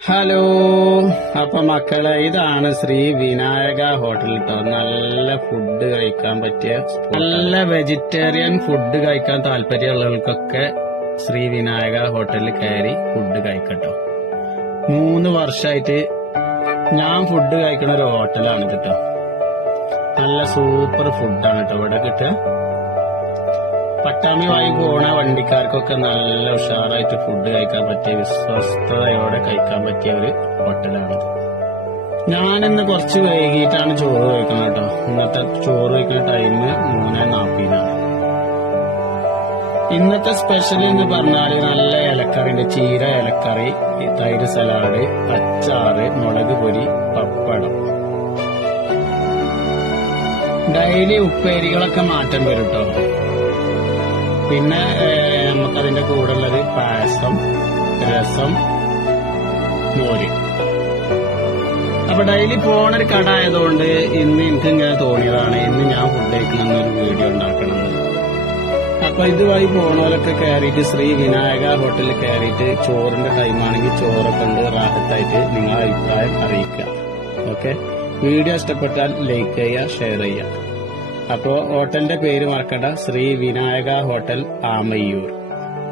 Hello, അപ്പൊ മക്കളെ, ഇതാണ് ശ്രീ വിനായക ഹോട്ടൽ കേട്ടോ. നല്ല ഫുഡ് കഴിക്കാൻ പറ്റിയ, നല്ല വെജിറ്റേറിയൻ ഫുഡ് കഴിക്കാൻ താല്പര്യമുള്ളവർക്കൊക്കെ ശ്രീ വിനായക ഹോട്ടലിൽ കയറി ഫുഡ് കഴിക്കട്ടോ. 3 വർഷമായിട്ട് ഞാൻ ഫുഡ് കഴിക്കുന്ന ഒരു ഹോട്ടലാണ് കേട്ടോ. നല്ല സൂപ്പർ ഫുഡാണ് കേട്ടോ ഇവിടെ കിട്ടുക. പട്ടാമ്പി വഴി പോണ വണ്ടിക്കാർക്കൊക്കെ നല്ല ഉഷാറായിട്ട് ഫുഡ് കഴിക്കാൻ പറ്റിയ, വിശ്വസ്തയോടെ കഴിക്കാൻ പറ്റിയ ഒരു ഹോട്ടലാണ്. ഞാനിന്ന് കുറച്ച് വൈകിട്ടാണ് ചോറ് കഴിക്കണം കേട്ടോ. ഇന്നത്തെ ചോറ് കഴിക്കുന്ന ടൈം 3:40. ഇന്നത്തെ സ്പെഷ്യൽ എന്ന് പറഞ്ഞാൽ നല്ല ഇലക്കറിന്റെ ചീര ഇലക്കറി, തൈര് സലാഡ്, അച്ചാറ്, മുളക് പൊരി, പപ്പടം. ഡെയിലി ഉപ്പേരികളൊക്കെ മാറ്റം വരും കേട്ടോ. പിന്നെ നമുക്കതിന്റെ കൂടെ ഉള്ളത് പായസം, രസം, മോര്. അപ്പൊ ഡെയിലി പോണൊരു കട ആയതുകൊണ്ട് ഇന്ന് എനിക്ക് ഇങ്ങനെ തോന്നിയതാണ് ഇന്ന് ഞാൻ ഫുഡ് കഴിക്കണമെന്നൊരു വീഡിയോ ഉണ്ടാക്കണം. അപ്പൊ ഇതുവഴി പോണവരൊക്കെ കയറിയിട്ട് ശ്രീ വിനായക ഹോട്ടലിൽ കയറിയിട്ട് ചോറിന്റെ ടൈമാണെങ്കിൽ ചോറൊക്കെ ഉണ്ട്, റാഹത്തായിട്ട് നിങ്ങളുടെ അഭിപ്രായം അറിയിക്കുക. ഓക്കെ, വീഡിയോ ഇഷ്ടപ്പെട്ടാൽ ലൈക്ക് ചെയ്യുക, ഷെയർ ചെയ്യുക. അപ്പോ ഹോട്ടലിന്റെ പേര് മറക്കണ്ട, ശ്രീ വിനായക ഹോട്ടൽ ആമയ്യൂർ.